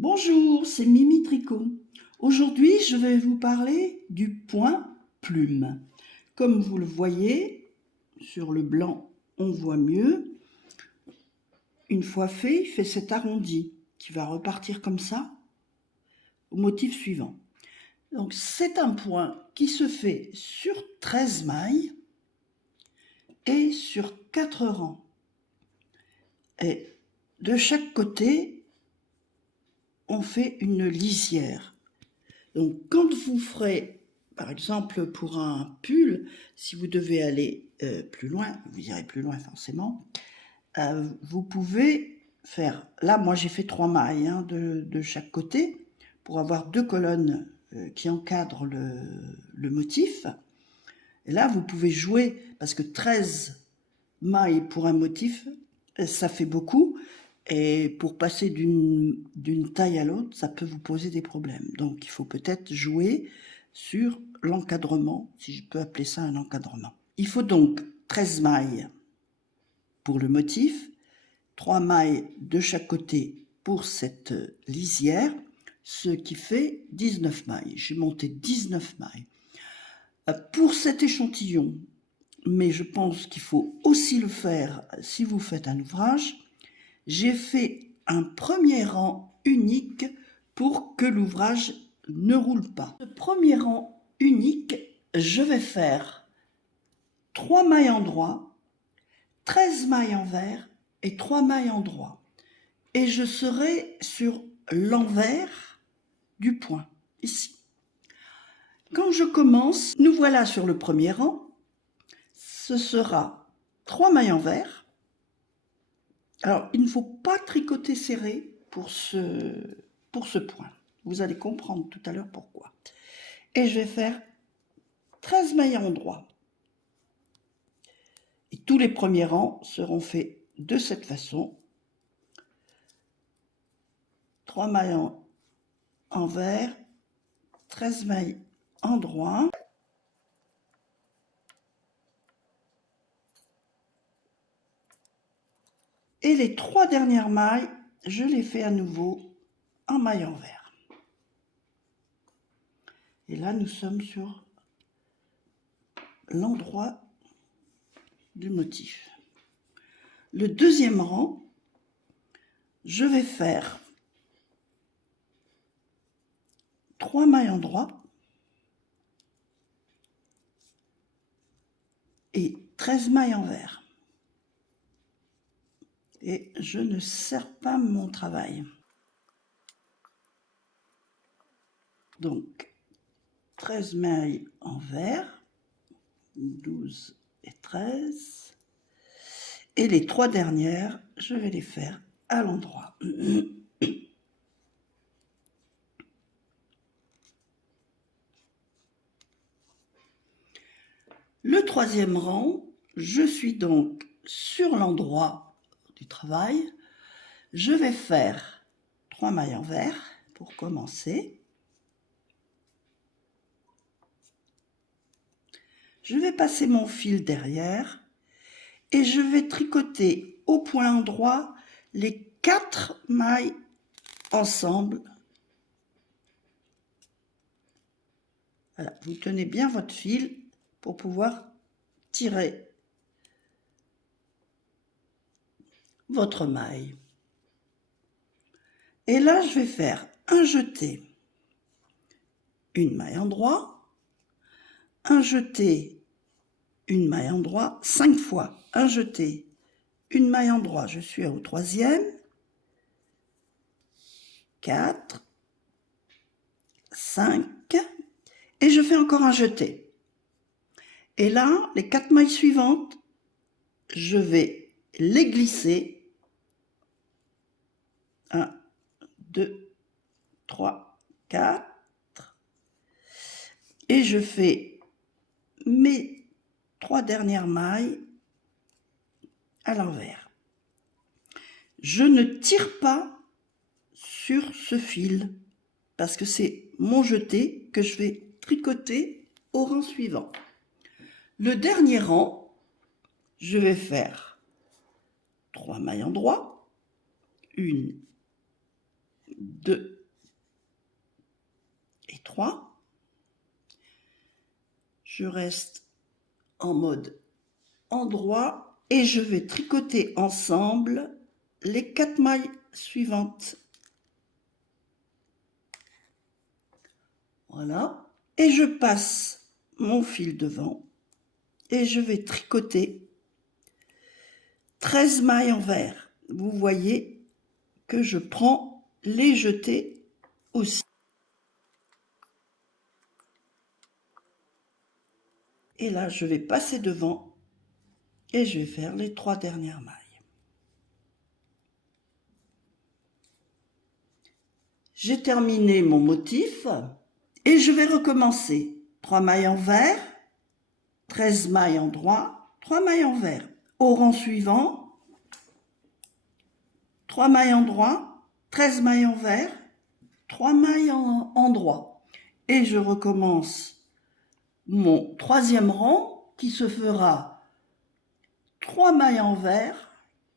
Bonjour, c'est Mimi Tricot. Aujourd'hui, je vais vous parler du point plume. Comme vous le voyez, sur le blanc, on voit mieux. Une fois fait, il fait cet arrondi qui va repartir comme ça au motif suivant. Donc, c'est un point qui se fait sur 13 mailles et sur 4 rangs. Et de chaque côté, on fait une lisière. Donc, quand vous ferez, par exemple, pour un pull, si vous devez aller plus loin, vous irez plus loin forcément, vous pouvez faire, là, moi j'ai fait 3 mailles de chaque côté, pour avoir 2 colonnes qui encadrent le motif. Et là, vous pouvez jouer, parce que 13 mailles pour un motif, ça fait beaucoup. Et pour passer d'une taille à l'autre, ça peut vous poser des problèmes. Donc, il faut peut-être jouer sur l'encadrement, si je peux appeler ça un encadrement. Il faut donc 13 mailles pour le motif, 3 mailles de chaque côté pour cette lisière, ce qui fait 19 mailles. J'ai monté 19 mailles. Pour cet échantillon, mais je pense qu'il faut aussi le faire si vous faites un ouvrage, j'ai fait un premier rang unique pour que l'ouvrage ne roule pas. Ce premier rang unique, je vais faire 3 mailles endroit, 13 mailles envers et 3 mailles endroit. Et je serai sur l'envers du point, ici. Quand je commence, nous voilà sur le premier rang. Ce sera 3 mailles envers. Alors, il ne faut pas tricoter serré pour ce point. Vous allez comprendre tout à l'heure pourquoi. Et je vais faire 13 mailles endroit. Et tous les premiers rangs seront faits de cette façon. 3 mailles envers, 13 mailles endroit. Et les 3 dernières mailles, je les fais à nouveau en maille envers. Et là, nous sommes sur l'endroit du motif. Le deuxième rang, je vais faire 3 mailles endroit et 13 mailles envers. Et je ne serre pas mon travail. Donc, 13 mailles envers, 12 et 13. Et les 3 dernières, je vais les faire à l'endroit. Le troisième rang, je suis donc sur l'endroit du travail. Je vais faire 3 mailles envers pour commencer. Je vais passer mon fil derrière et je vais tricoter au point endroit les 4 mailles ensemble. Voilà, vous tenez bien votre fil pour pouvoir tirer votre maille. Et là, je vais faire un jeté, une maille endroit, un jeté, une maille endroit, 5 fois, un jeté, une maille endroit, je suis au troisième, 4, 5, et je fais encore un jeté. Et là, les 4 mailles suivantes, je vais les glisser. 1, 2, 3, 4. Et je fais mes 3 dernières mailles à l'envers. Je ne tire pas sur ce fil parce que c'est mon jeté que je vais tricoter au rang suivant. Le dernier rang, je vais faire 3 mailles endroit, 1, 2 et 3. Je reste en mode endroit et je vais tricoter ensemble les 4 mailles suivantes. Voilà. Et je passe mon fil devant et je vais tricoter 13 mailles envers. Vous voyez que je prends les jetés aussi. Et là, je vais passer devant et je vais faire les 3 dernières mailles. J'ai terminé mon motif et je vais recommencer. 3 mailles envers, 13 mailles en droit, 3 mailles envers. Au rang suivant, 3 mailles en droit, 13 mailles envers, 3 mailles en droit. Et je recommence mon 3e rang qui se fera 3 mailles envers,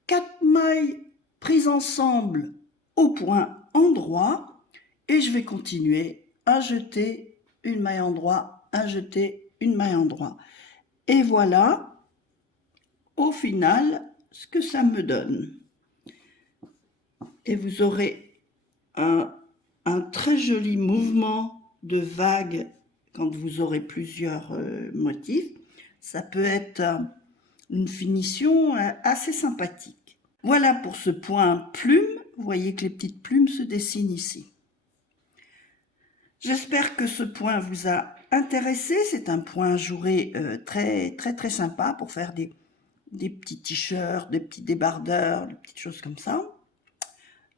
4 mailles prises ensemble au point en droit et je vais continuer à jeter une maille en droit, à jeter une maille en droit. Et voilà, au final, ce que ça me donne. Et vous aurez un très joli mouvement de vague quand vous aurez plusieurs motifs. Ça peut être une finition assez sympathique. Voilà pour ce point plume. Vous voyez que les petites plumes se dessinent ici. J'espère que ce point vous a intéressé. C'est un point ajouré très sympa pour faire des petits t-shirts, des petits débardeurs, des petites choses comme ça.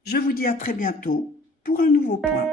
Je vous dis à très bientôt pour un nouveau point.